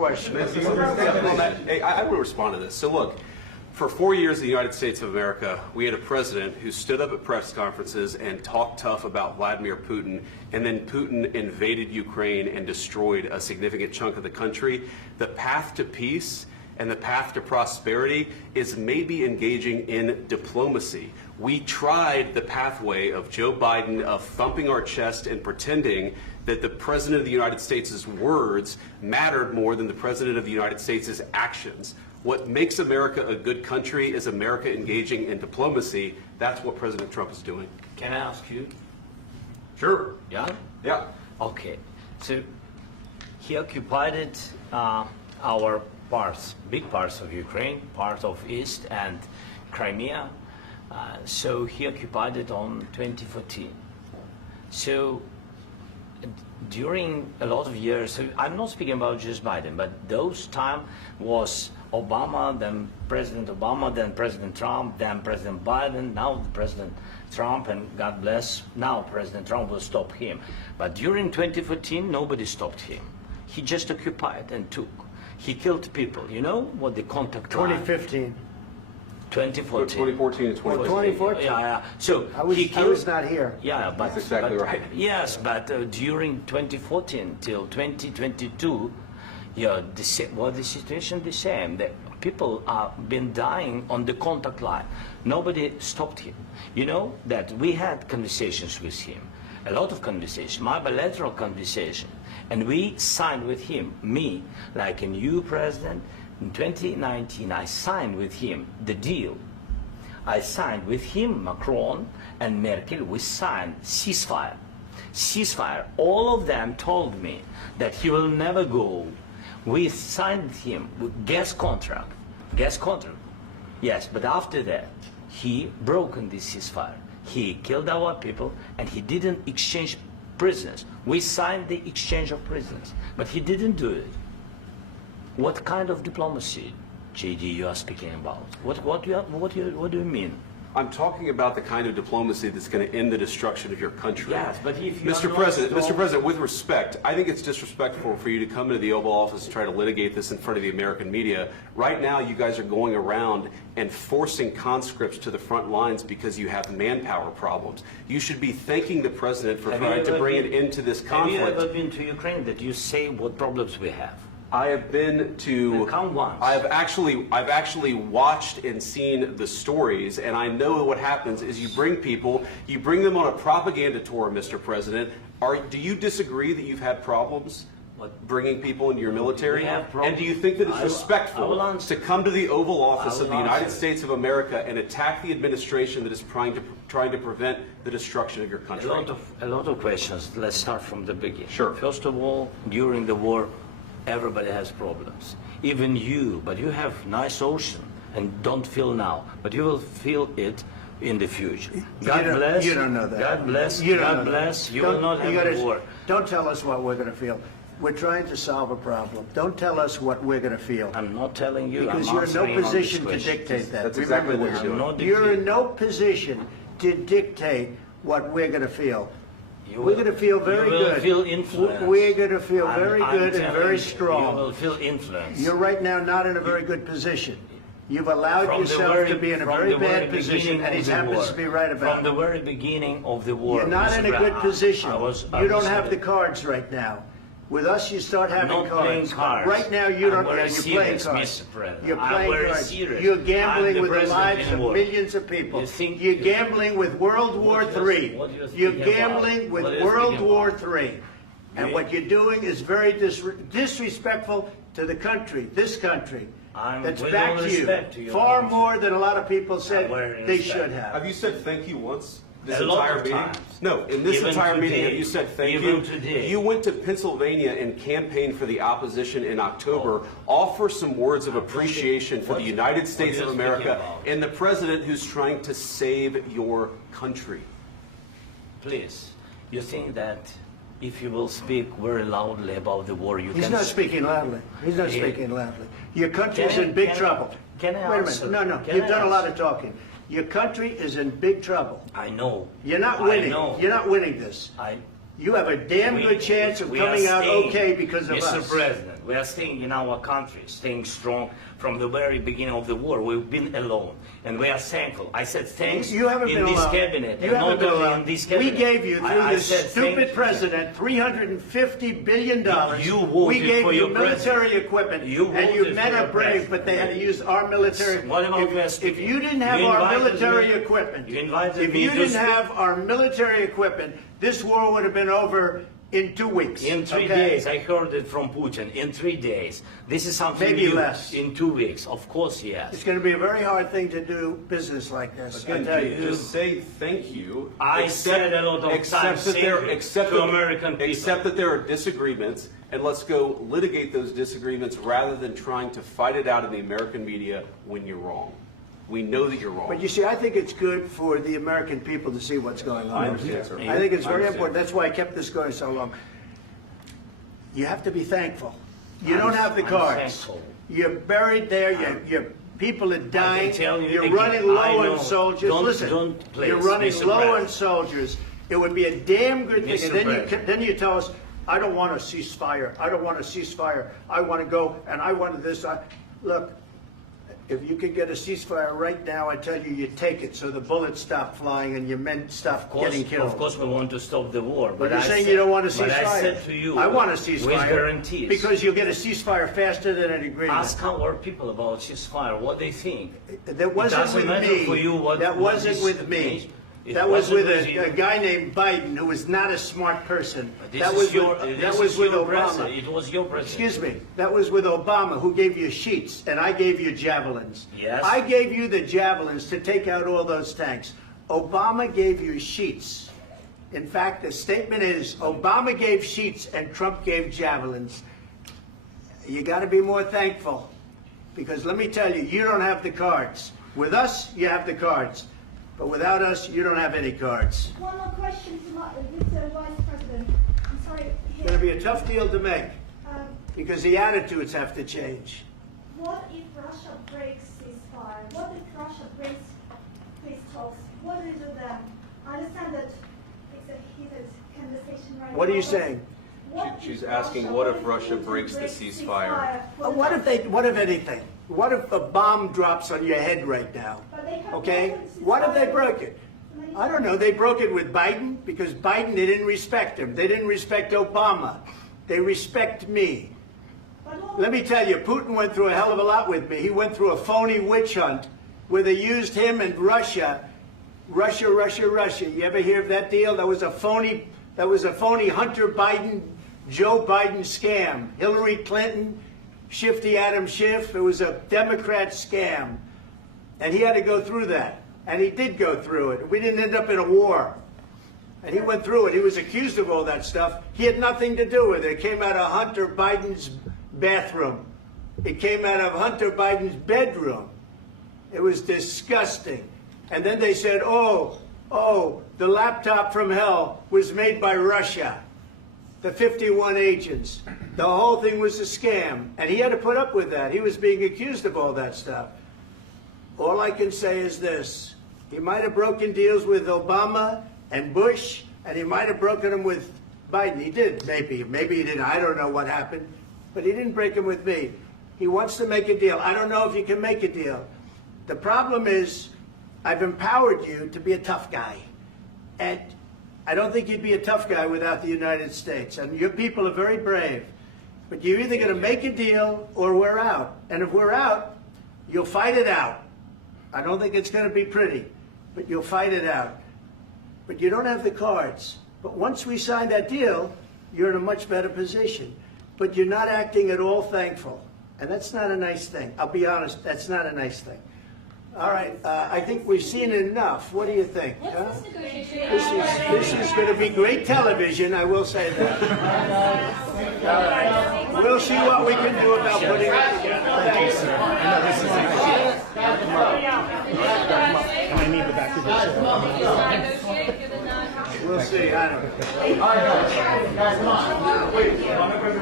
question. Hey, I will respond to this. So look, for 4 years in the United States of America, we had a president who stood up at press conferences and talked tough about Vladimir Putin, and then Putin invaded Ukraine and destroyed a significant chunk of the country. The path to peace and the path to prosperity is maybe engaging in diplomacy. We tried the pathway of Joe Biden of thumping our chest and pretending that the President of the United States' words mattered more than the President of the United States' actions. What makes America a good country is America engaging in diplomacy. That's what President Trump is doing. Can I ask you? Sure. Yeah? Yeah. Okay. So he occupied our parts, big parts of Ukraine, part of East and Crimea. So he occupied it on 2014. So during a lot of years, so I'm not speaking about just Biden, but those time was Obama, then President Obama, then President Trump, then President Biden, now President Trump, and God bless, now President Trump will stop him. But during 2014, nobody stopped him. He just occupied and took. He killed people. You know what the contact line? 2015. 2014. 2014 and 2014. 2014. Yeah. So I was not here. Yeah, but that's exactly right. Yes, but during 2014 till 2022, yeah, the situation the same. The people are been dying on the contact line. Nobody stopped him. You know that we had conversations with him, a lot of conversations, my bilateral conversation, and we signed with him. Me, like a new president. In 2019, I signed with him the deal. I signed with him, Macron and Merkel, we signed ceasefire. Ceasefire. All of them told me that he will never go. We signed with him with gas contract. Gas contract. Yes, but after that, he broken this ceasefire. He killed our people and he didn't exchange prisoners. We signed the exchange of prisoners, but he didn't do it. What kind of diplomacy, JD, you are speaking about? What do you mean? I'm talking about the kind of diplomacy that's going to end the destruction of your country. Yes, but if you Mr. President, with respect, I think it's disrespectful for you to come into the Oval Office and try to litigate this in front of the American media. Right now, you guys are going around and forcing conscripts to the front lines because you have manpower problems. You should be thanking the President for trying to bring an end to this conflict. Have you ever been to Ukraine that you say what problems we have? I have been to. Come once. I've actually watched and seen the stories, and I know what happens is you bring people, you bring them on a propaganda tour, Mr. President. Do you disagree that you've had problems bringing people into your military? And do you think that it's respectful to come to the Oval Office of the United States of America and attack the administration that is trying to prevent the destruction of your country? A lot of questions. Let's start from the beginning. Sure. First of all, during the war, everybody has problems. Even you, but you have nice ocean and don't feel now, but you will feel it in the future. God bless. You don't know that. God bless. You don't God know bless. that. You will not have a war. Don't tell us what we're going to feel. We're trying to solve a problem. Don't tell us what we're going to feel. I'm not telling you. Because I'm you're in no answering on position this to question. dictate that. That's exactly what you're doing. You're in no position to dictate what we're going to feel. We're going to feel very good. You will feel influence. We're going to feel very good and very strong. You will feel influence. You're right now not in a very good position. You've allowed yourself to be in a very bad position, and he happens to be right about it. From the very beginning of the war. You're not in a good position. You don't have the cards right now. With us, you start having I'm not playing cards. Right now, you don't. You're playing cards. Mr. President. You're playing cards. Serious. You're gambling with the president lives of anymore. millions of people. You're gambling with World War III. You're gambling with World War III. And what you're doing is very disrespectful to the country, this country, that's backed you far more than a lot of people said they should have. Have you said thank you once? This A lot entire of meeting? times. No, in this Even entire meeting, today. have you said thank Even you? today. You went to Pennsylvania and campaigned for the opposition in October. Offer some words of appreciation for the United States of America and the president who's trying to save your country. Please, you think that if you will speak very loudly about the war, you He's can... not speaking loudly. He's not speaking loudly. Your country is in big trouble. Can I Wait a answer? minute. No, you've done a lot of talking. Your country is in big trouble. I know. You're not winning. I know. You're not winning this. You have a damn good chance of coming out okay because of us. Mr. President, different. We are staying in our country, staying strong from the very beginning of the war. We've been alone, and we are thankful. I said thanks You haven't in been this alone. cabinet, You and haven't not been only alone. in this We cabinet. gave you, through I this said stupid thank you. president, $350 billion. You voted we gave for you your military president. equipment, You and you voted men for are your brave, president. but they had to use our military. What about you If you didn't have You our invited military me- equipment, you invited if me you to didn't speak- have our military equipment, this war would have been over in 2 weeks. In 3 okay? days, I heard it from Putin. In 3 days, this is something Maybe new. less. In 2 weeks, of course, yes. It's going to be a very hard thing to do business like this. I Again, tell you. just say thank you. I said a lot of times that there, thank you except to that- American people. Except that there are disagreements, and let's go litigate those disagreements rather than trying to fight it out in the American media when you're wrong. We know that you're wrong. But you see, I think it's good for the American people to see what's going on. I understand, sir. I think it's I very understand. important. That's why I kept this going so long. You have to be thankful. You I'm- don't have the I'm cards. thankful. You're buried there. Your people are dying. tell you You're again, running I low know. on soldiers. Don't- Listen, don't please, you're running Mr. low on President. soldiers. It would be a damn good thing. Mr. And then President. then you tell us, I don't want a ceasefire. I don't want a ceasefire. I want to go and I want this. Look, if you could get a ceasefire right now, I tell you, you take it so the bullets stop flying and your men stop getting killed. Of course, we want to stop the war. But you're I saying said- you don't want a ceasefire. But I said to you, I want a ceasefire. with guarantees. Because you'll get a ceasefire faster than an agreement. Ask our people about ceasefire, what they think. That wasn't doesn't with matter me. for you what- That what wasn't this with me. means. It That was wasn't with with you. a guy named Biden who was not a smart person. This That is was your, with, this that was is with your Obama. president. It was your president. Excuse me. That was with Obama, who gave you sheets, and I gave you javelins. Yes. I gave you the javelins to take out all those tanks. Obama gave you sheets. In fact, the statement is Obama gave sheets and Trump gave javelins. You got to be more thankful, because let me tell you, you don't have the cards. With us, you have the cards. But without us, you don't have any cards. One more question to Mr. Vice President. I'm sorry. It's going to be a tough deal to make, Um, because the attitudes have to change. what if Russia breaks ceasefire? What if Russia breaks peace talks? What do you do then? I understand that it's a heated conversation right now. What are you but saying? what She's if asking, what if Russia Putin breaks the ceasefire? What if anything? What if a bomb drops on your head right now? But they have Okay? broken ceasefire. What if they broke it? I don't know. They broke it with Biden because Biden, they didn't respect him. They didn't respect Obama. They respect me. But what- Let me tell you, Putin went through a hell of a lot with me. He went through a phony witch hunt where they used him and Russia. Russia. You ever hear of that deal? That was a phony Hunter Biden, Joe Biden scam. Hillary Clinton, Shifty Adam Schiff. It was a Democrat scam. And he had to go through that. And he did go through it. We didn't end up in a war. And he went through it. He was accused of all that stuff. He had nothing to do with it. It came out of Hunter Biden's bathroom. It came out of Hunter Biden's bedroom. It was disgusting. And then they said, oh, the laptop from hell was made by Russia. The 51 agents. The whole thing was a scam. And he had to put up with that. He was being accused of all that stuff. All I can say is this. He might have broken deals with Obama and Bush, and he might have broken them with Biden. He did, maybe. Maybe he didn't. I don't know what happened. But he didn't break them with me. He wants to make a deal. I don't know if you can make a deal. The problem is, I've empowered you to be a tough guy. And I don't think you'd be a tough guy without the United States. And your people are very brave. But you're either going to make a deal or we're out. And if we're out, you'll fight it out. I don't think it's going to be pretty, but you'll fight it out. But you don't have the cards. But once we sign that deal, you're in a much better position. But you're not acting at all thankful. And that's not a nice thing. I'll be honest, that's not a nice thing. All right, I think we've seen enough. What do you think? Huh? This is going to be great television, I will say that. All right. We'll see what we can do about putting it together. Thank you, sir. I need the back of the We'll see. I don't know. All right, guys, come on. Wait, I'm going to